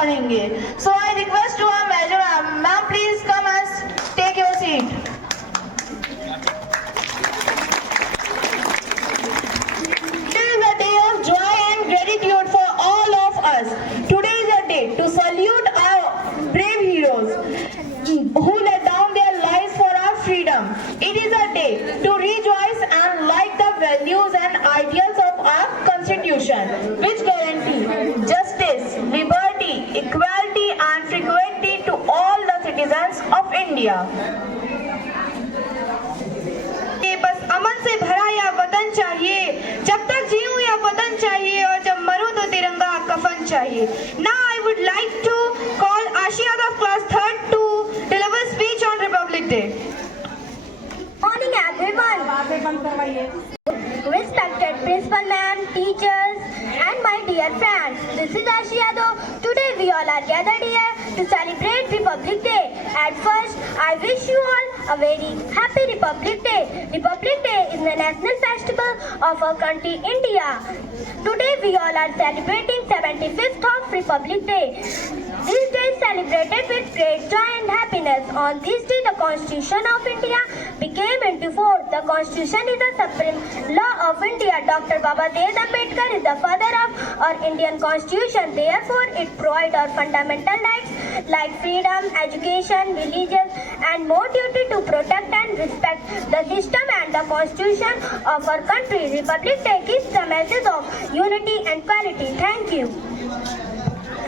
पढ़ेंगे। So I request to our ma'am, ma'am please come and take your seat. Today is a day of joy and gratitude for all of us. Today is a day to salute our brave heroes who laid down their lives for our freedom. It is a day to rejoice and like the values and ideals of our Constitution, which guarantee justice, liberty, equality and frequency to all the citizens of India. बस अमन से भरा या वतन चाहिए, जब तक जीऊं या वतन चाहिए और जब मरूं तो तिरंगा कफन चाहिए. Now I would like to call Ashiyad of class 3rd to deliver speech on Republic Day. Morning everyone. Respected principal ma'am, teachers and my dear friends. This is Ashiyad. Today we all are gathered here to celebrate Republic Day. At first, I wish you all a very happy Republic Day. Republic Day is the national festival of our country, India. Today we all are celebrating 75th of Republic Day. This day is celebrated with great joy and happiness. On this day, the Constitution of India became into force. The Constitution is the supreme law of India. Dr. Babasaheb Ambedkar is the father of our Indian Constitution. Therefore, it provides our fundamental rights like freedom, education, religion, and more duty to protect and respect the system and the Constitution of our country. Republic Day gives the message of unity and equality. Thank you.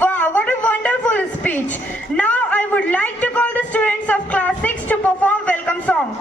Wow, what a wonderful speech. Now I would like to call the students of class 6 to perform welcome song.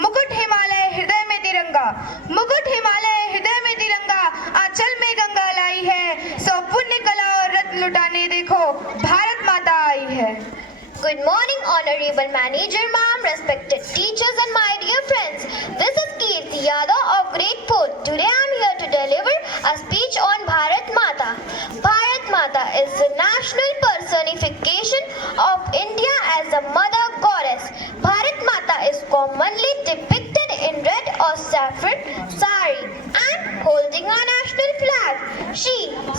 मुकुट हिमालय हृदय में तिरंगा, मुकुट हिमालय हृदय में तिरंगा, आंचल में गंगा लाई है, सो पुण्य कला और रत्न लुटाने देखो भारत माता आई है. Good morning, Honorable Manager Ma'am, respected teachers and my dear friends. This is Kirti Yadav of grade 4. Today I am here to deliver a speech on Bharat Mata. Bharat Mata is the national personification of India as the mother goddess. Bharat Mata is commonly depicted in red or saffron sari and holding a national flag. She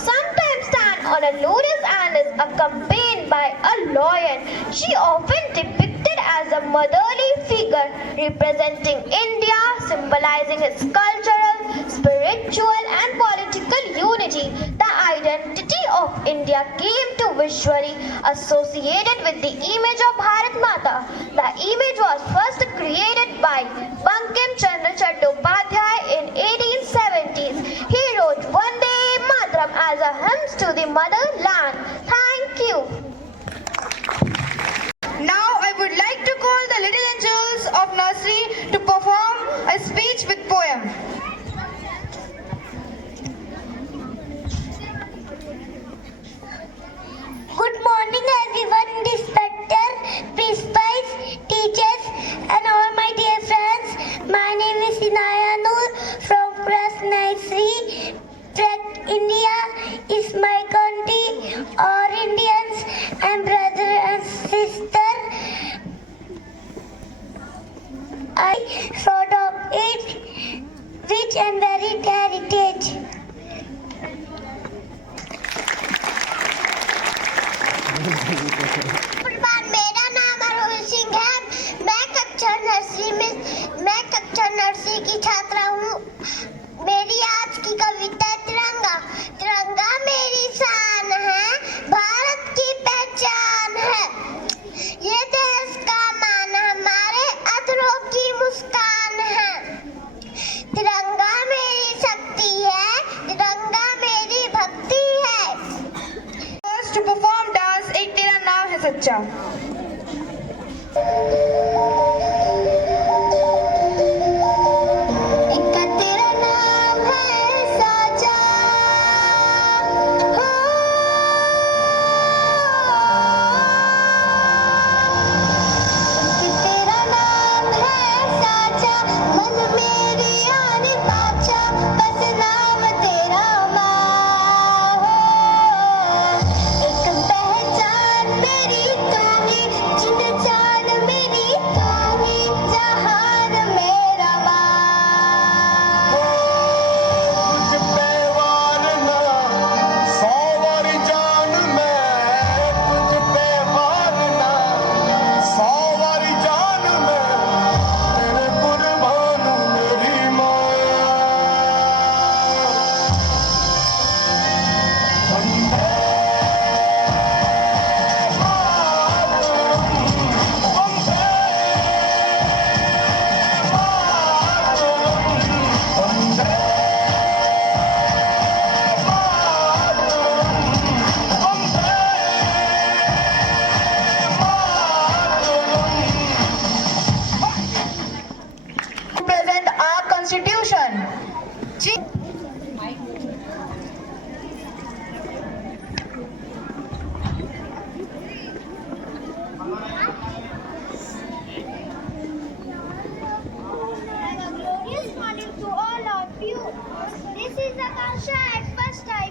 sometimes stands on a lotus and is accompanied by a lion. She often depicted as a motherly figure representing India, symbolizing its cultural, spiritual and political unity. The identity of India came to visually associated with the image of Bharat Mata. The image was first created by Bankim Chandra Chattopadhyay in 1870s. He wrote Vande Mataram as a hymn to the motherland. Thank you. Now I would like to call the little angels of nursery to perform a speech with poem. Good morning everyone, respected principals, teachers and all my dear friends. My name is Inaya Noor from class 9C. India is my country. All Indians and brother and sister, I sort of it, rich and varied heritage. मेरा नाम अरुण सिंह है। मैं कक्षा nursery की छात्रा हूँ। मेरी आज की कविता है तिरंगा। तिरंगा मेरी शान है, भारत की पहचान है। ये देश का मान हमारे अधरों की मुस्कान है। तिरंगा मेरी शक्ति है, तिरंगा मेरी भक्ति है। First to perform dance, एक तेरा नाम है सच्चा।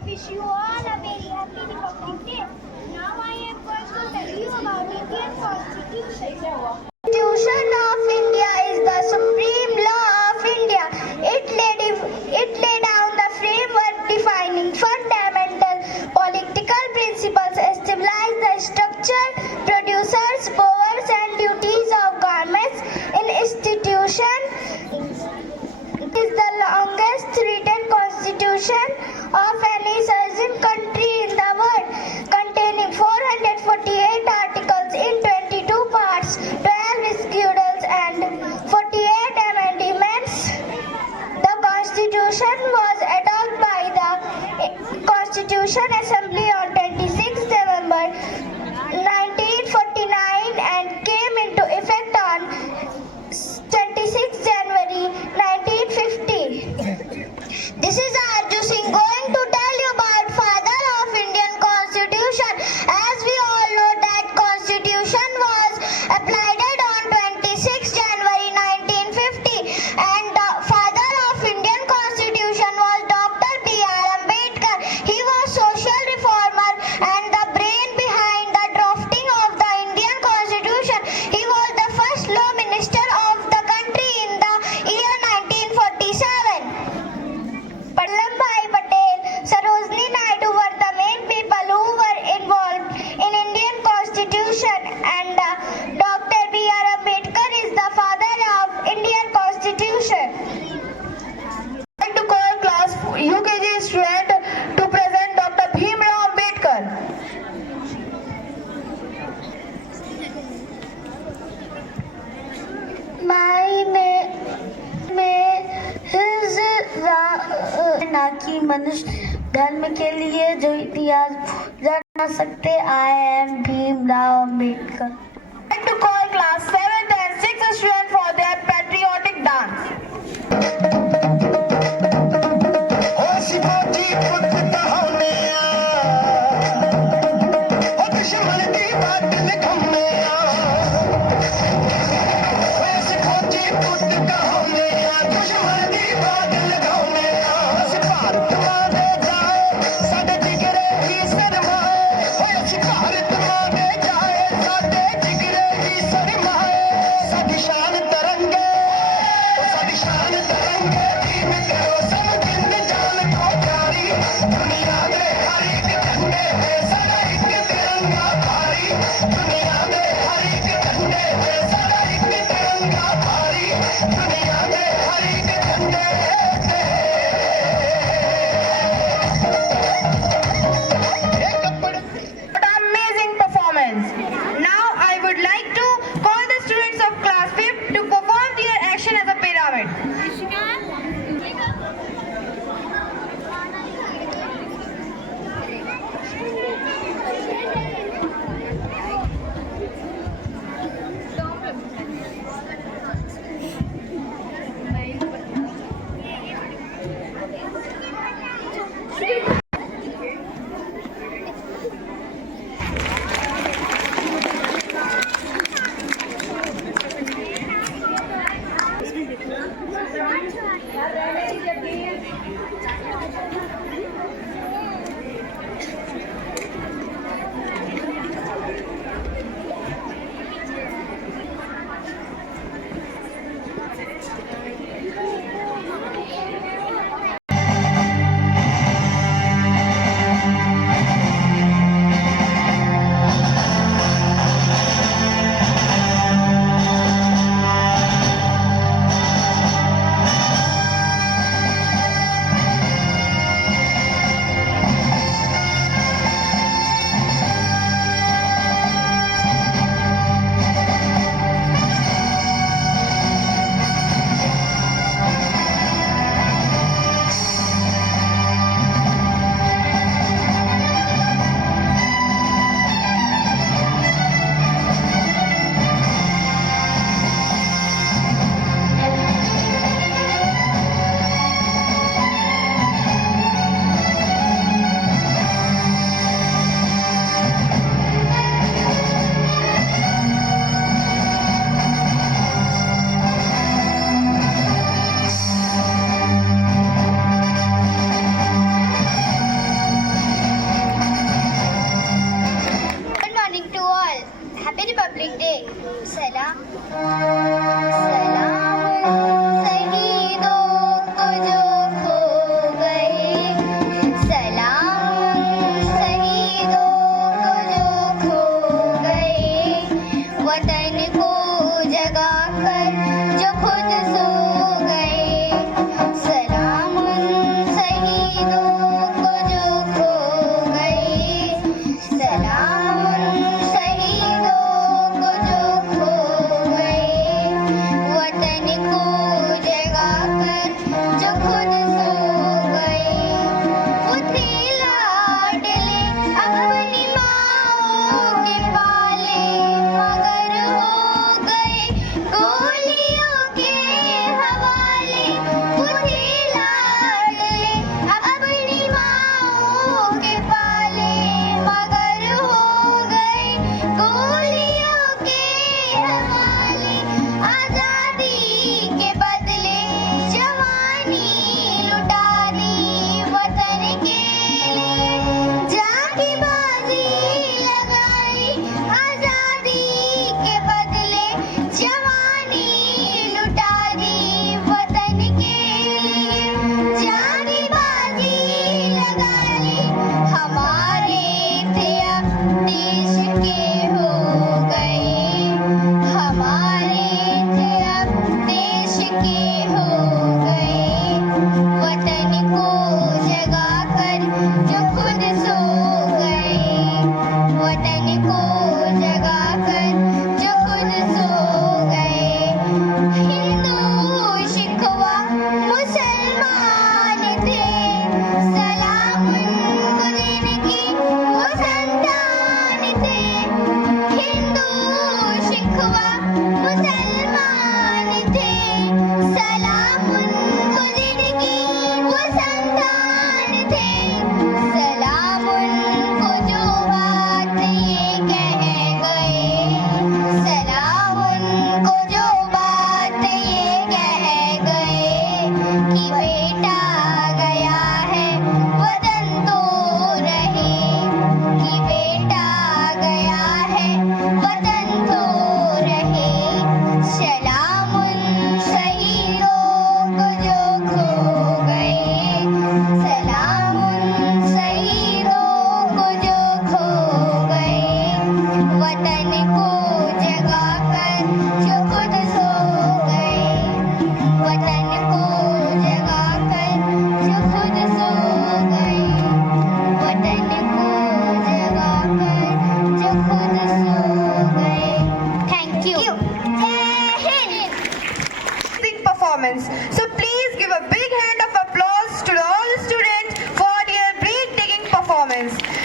wish you all a very happy Republic Day. Now I am going to tell you about Indian Constitution. Constitution of India is the supreme law of India. It laid down the framework defining fundamental political principles, established the structure, producers, powers and duties of governments in institution. It is the longest written constitution of any certain country in the world, containing 448 articles in 22 parts, 12 schedules and 48 amendments. The constitution was adopted by the Constitution Assembly on 26 November 1949 and came into effect on 26 January 1950. This is Arju Singh going to tell you about father of Indian Constitution. As we all know that Constitution was applied on 26 January 1950 and the father of Indian Constitution was Dr. B.R. Ambedkar. He was social reformer and the brain behind the drafting of the Indian Constitution. He was the first law minister of the country in the year 1947. Vallabhbhai Patel, Sarojini Naidu were the main people who were involved in Indian Constitution and Dr. B.R. Ambedkar is the father of Indian Constitution. I'd like to call class UKG student to present Dr. Bhimrao Ambedkar. My name is ना कि मनुष्य धर्म के लिए जो इतिहास जान सकते I am Bhimrao Ambedkar. I'd like to call class 7th and 6th student for their patriotic dance.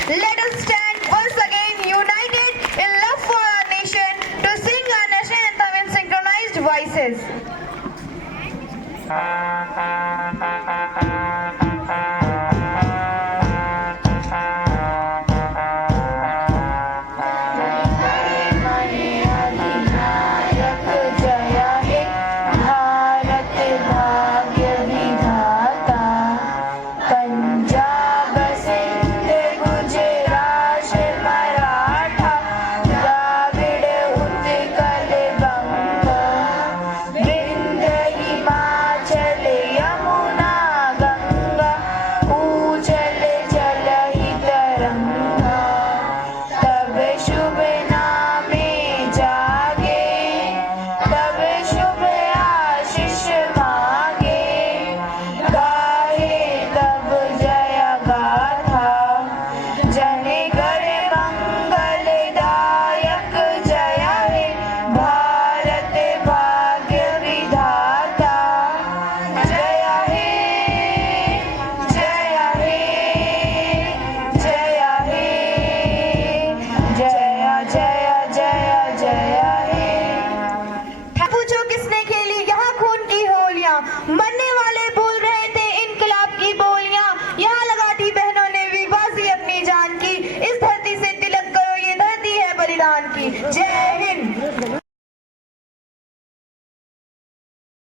Let